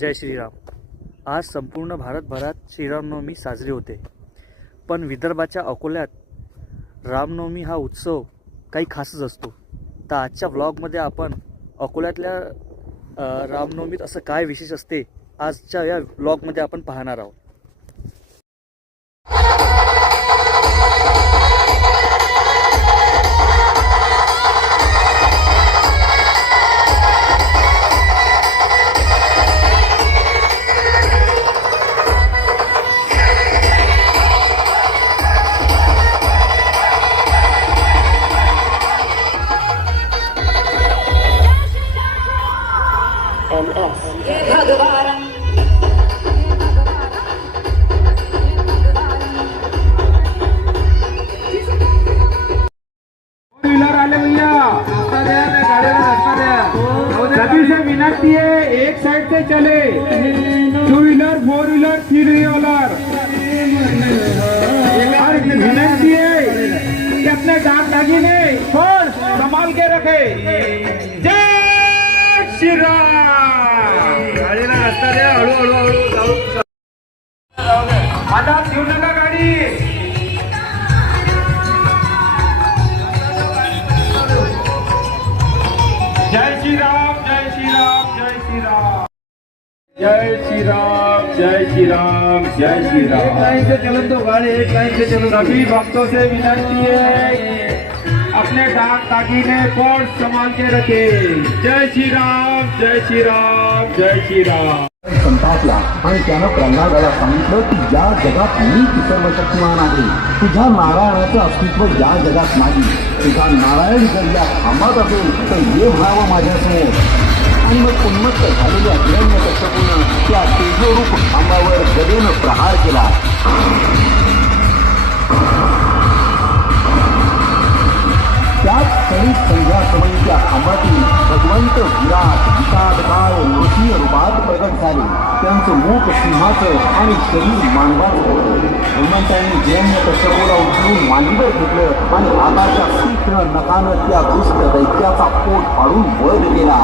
जय श्रीराम. आज संपूर्ण भारतभरात श्रीरामनवमी साजरी होते. पण विदर्भाच्या अकोल्यात रामनवमी हा उत्सव काही खासच असतो. तर आजच्या व्लॉगमध्ये आपण अकोल्यातल्या रामनवमीत असं काय विशेष असते आजच्या या व्लॉगमध्ये आपण पाहणार आहोत. सभी से विनती है एक साइड से चले, 2 व्हीलर 4 व्हीलर 3 व्हीलर। और विनती है कि अपने दाग दागिने छोड़ संभाल के रखे। जय श्री राम। गाडीला रस्ता द्या, हळू हळू जाऊ. आता घेऊ नका गाडी. जय श्री राम, जय श्री राम, जय श्री राम, जय श्री राम, जय श्री राम, जय श्री राम. एक लाइन से चलो तो गाड़ी, एक लाइन से चलो. सभी भक्तों से विनती है अपने दाग दागिने पर्स संभाल के रखे. जय श्री राम, जय श्री राम, जय श्री राम. संतापला आणि त्यानं प्रल्हादाला सांगितलं की या जगात मी सर्वशक्तिमान आहे. तुझ्या नारायणाचं अस्तित्व या जगात नाही. तुझा नारायण जर या खांबात असेल तर ये व्हावं माझ्यासमोर. आणि मग उन्मत्त झालेल्या हिरण्यकश्यपूनं त्या तेजोरूप खांबावर गदेनं प्रहार केला. त्याच क्षणी संध्या समयी त्या खांबातील भगवंत विराट विषादकाय नृसिंह रूपात प्रगट झाले. त्यांचं मुख सिंहाचं आणि शरीर मानवाचं. हनुमंतांनी हिरण्यकश्यपूला उचलून मांडीवर घेतलं आणि हाताच्या तीक्ष्ण नखानं त्या दुष्ट दैत्याचा पोट फाडून वध केला.